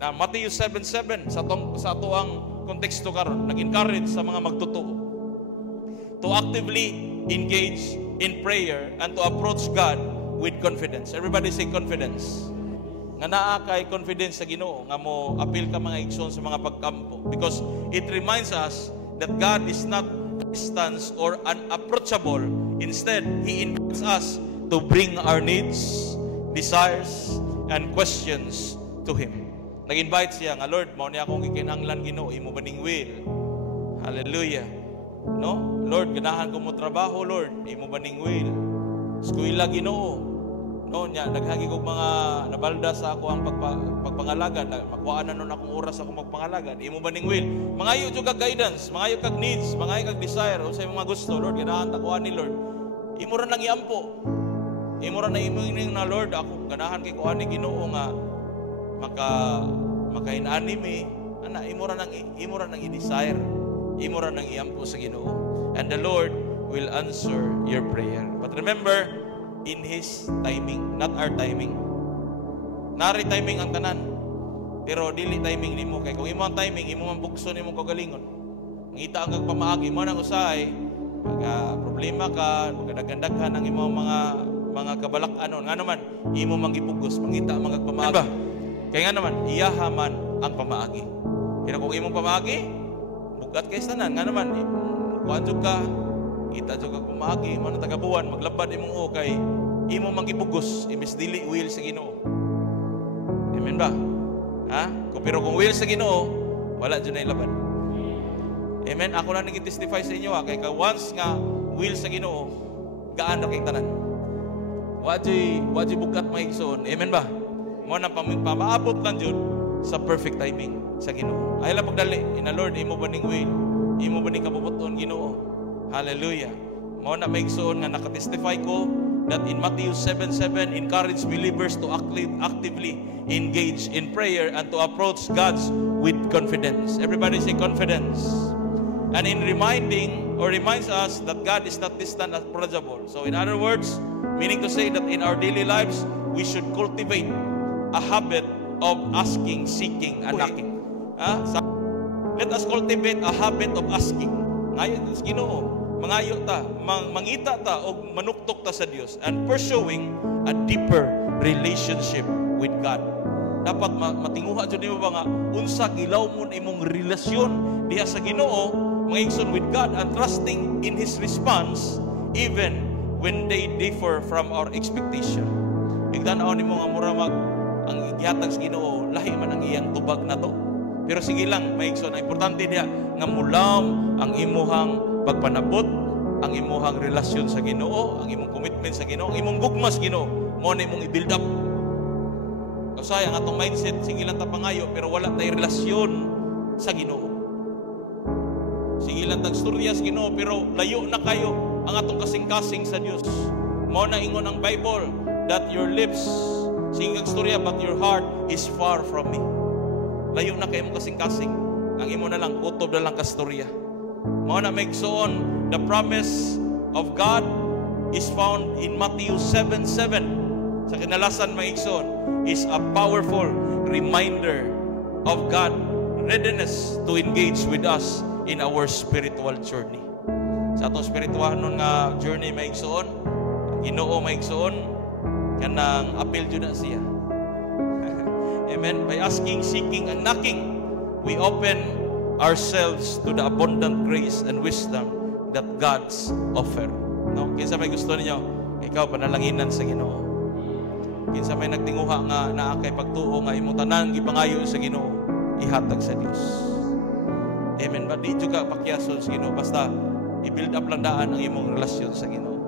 Na Matthew 7:7 sa atuang konteksto karon nag-encourage sa mga magtotoo to actively engage in prayer and to approach God with confidence. Everybody say confidence. Nga naa kay confidence sa Ginoo nga mo appeal ka mga igsoon sa mga pagkampo, because it reminds us that God is not distant or unapproachable. Instead, He invites us to bring our needs, desires, and questions to Him. Nag-invite siya nga, Lord, mao ni akong gikinahanglan Ginoo, imo ba ning will? Hallelujah. No? Lord, ganahan ko mo trabaho, Lord, imo ba ning will? Eskwela Ginoo. No, nya naghagi kog mga nabalda sa ako ang pagpangalagad, makuhaan na nun akong oras ako magpangalagad. Imo ba ning will? Mangayo jud kag guidance, mangayo kag needs, mangayo kag desire, unsay mga gusto, Lord, ganahan ta kuan ni Lord. Imo ra nang iampo. Imo ra na imo ning na Lord, ako ganahan kay kuan ni Ginoo nga makainani mi. Ana imo ra nang i-desire. Imo ra nang iampo sa Ginoo. And the Lord will answer your prayer. But remember, in His timing, not our timing. Nari timing ang tanan, pero dili timing nimo. Kay kung imo ang timing, imo man bukso nimo kagalingon. Ngita ang pamaagi mo nang usahay, problema ka, magdaghan-daghan ang imo mga kabalak-an nga naman, imo mangipugos, mangita ang mga pamaagi. Kaya nga naman, iyaha man ang pamaagi. Pero kung imong pamaagi, bugat kay tanan nga naman, kuan jud ka, kita jud kag pamaagi, man tagabuwan, maglabad imong kay imo mangipugos, imbes dili will sa Ginoo. Amen ba? Ha? Pero kung will sa Ginoo, wala jud na ilabad. Amen. Ako lang nag-testify sa inyo kay once nga will sa Ginoo, gaan ra kay tanan. Waji bukat maigsoon. Amen ba? Mo na pamaabot lang jud sa perfect timing sa Ginoo. Ay la pagdali, ina Lord, imo ba ning will? Imo ba ning kabubuton Ginoo? Hallelujah. Mao na maigsoon nga nakatestify ko that in Matthew 7:7 encourage believers to actively engage in prayer and to approach God's with confidence. Everybody say confidence. And in reminds us that God is not distant and approachable. So in other words, meaning to say that in our daily lives, we should cultivate a habit of asking, seeking, and knocking. Let us cultivate a habit of asking. Ngayon sa Ginoo, mangayo ta, mangita ta o manuktok ta sa Dios, and pursuing a deeper relationship with God. Dapat matinguha jud nimo ba nga unsa gilaw mo imong relasyon diha sa Ginoo, mangigsoon with God, and trusting in His response even when they differ from our expectation. Igtanaw nimo nga mura ang gihatag sa Ginoo lahi man ang iyang tubag na to. Pero sige lang, maigsoon, ang importante diha nga mulam ang imuhang pagpanabot, ang imuhang relasyon sa Ginoo, ang imong commitment sa Ginoo, ang imong gugmas Ginoo, mo na imong i-build up. Kasi ang atong mindset, sige lang ta pangayo, pero wala tayong relasyon sa Ginoo. Sige lang tag storya sa Ginoo, pero layo na kayo ang atong kasing-kasing sa Dios. Mo na ingon ang Bible that your lips sige kag storya, but your heart is far from me. Layo na kayo mong kasing-kasing. Ang imo na lang, utob na lang kastorya. Mao na maigsoon, the promise of God is found in Matthew 7:7. Sa kinalasan maigsoon is a powerful reminder of God's readiness to engage with us in our spiritual journey. Sa atong spiritual nun nga journey maigsoon, ang Ginoo maigsoon, kanang appeal jud na siya. Amen. By asking, seeking, and knocking, we open ourselves to the abundant grace and wisdom that God's offer. No? Kinsa may gusto ninyo, ikaw panalanginan sa Ginoo. Kinsa may nagtinguha nga naa kay pagtuo nga imong tanan gipangayo sa Ginoo, ihatag sa Dios. Amen. Ba di jud ka pakyason sa Ginoo, basta i-build up lang daan ang imong relasyon sa Ginoo.